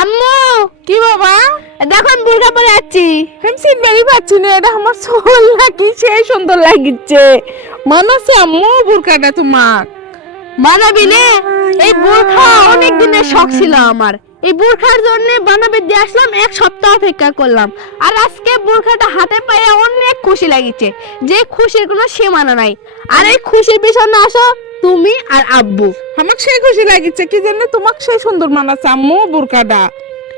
আম্মু কি বাবা? দেখো আমি বোরকা পরে আছি। আমি চিনবারই পাচ্ছি না, এটা আমার সোল নাকি? সেই সুন্দর লাগিচ্ছে, মানাছে আম্মু বোরকাটা তোমার। বানাবি নে? এই বোরখা অনেক দিনের শখ ছিল আমার। এই বোরখার জন্য বানাবে দিয়ে আসলাম, এক সপ্তাহ অপেক্ষা করলাম। আর আজকে বোরখাটা হাতে পায়ে অনেক খুশি লাগিছে, যে খুশির কোনো সীমানা নাই। আর এই খুশির পিছনে আসো তুমি আর আব্বু। আমাকে সেই খুশি লাগিচ্ছে, কি জন্য তোমাকে সেই সুন্দর মানাচ্ছে আম্মু বোরকাটা,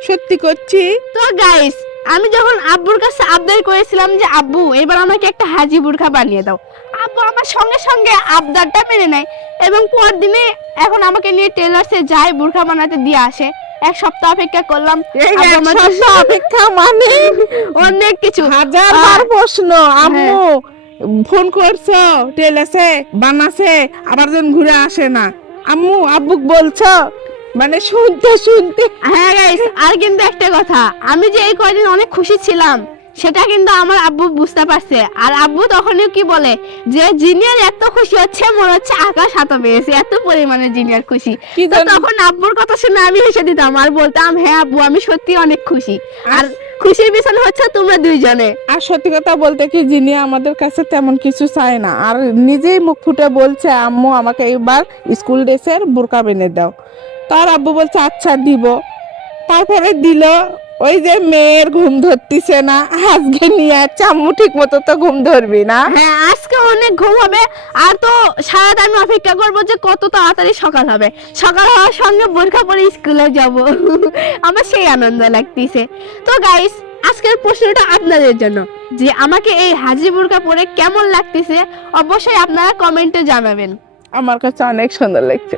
সত্যি করছি। তো গাইস, আমি যখন আব্বুর কাছে আবদার করেছিলাম যে আব্বু এবার আমাকে একটা হাজি বোরখা বানিয়ে দাও, আব্বু আমার সঙ্গে সঙ্গে আবদারটা মেনে নেয় এবং পর দিনে এখন আমাকে নিয়ে টেলার্সে যায়, বোরখা বানাতে দিয়ে আসে। এক সপ্তাহ অপেক্ষা করলাম, এই আব্বু এক আমাকে সপ্তাহ অপেক্ষা মানে অনেক কিছু। হাজারবার প্রশ্ন। আম্মু ফোন করছো, টেলেছে বানাছে, আবার যখন ঘুরে আসে না। আম্মু আব্বুক বলছো, মানে শুনতে শুনতে। হ্যাঁ গাইস, আর কিন্তু একটা কথা, আমি যে এই কয়দিন অনেক খুশি ছিলাম সেটা কিন্তু আমার আব্বু বুঝতে পারছে। আর আব্বু তখনই কি বলে যে জিনিয়ার এত খুশি হচ্ছে মনে হচ্ছে আকাশ হাতা পেয়েছে, এত পরিমাণে জিনিয়ার খুশি। কি তো জানি- তখন আব্বুর কথা শুনে আমি হেসে দিতাম আর বলতাম হ্যাঁ আব্বু আমি সত্যি অনেক খুশি। আর খুশির পিছনে হচ্ছে তোমরা দুইজনে। আর সত্যি কথা বলতে কি, যিনি আমাদের কাছে তেমন কিছু চায় না, আর নিজেই মুখ ফুটে বলছে আম্মু আমাকে এবার স্কুল ড্রেসের বোরকা বেনে দাও। তার আব্বু বলছে আচ্ছা দিব। তারপরে দিল। ওই যে মেয়ের ঘুম ধরতিছে না, আজকে নিয়ে যাচ্ছে আম্মু, ঠিক মতো তো ঘুম ধরবি না। হ্যাঁ আজকে অনেক ঘুম হবে। আর তো সারাদিন আমি অপেক্ষা করবো যে কত তাড়াতাড়ি সকাল হবে, সকাল হওয়ার সঙ্গে বোরখা পরে স্কুলে যাব। আমার সেই আনন্দ লাগতেছে। তো গাইস, আজকের প্রশ্নটা আপনাদের জন্য, যে আমাকে এই হাজি বোরখা পরে কেমন লাগতেছে অবশ্যই আপনারা কমেন্টে জানাবেন। আমার কাছে অনেক সুন্দর লাগছে।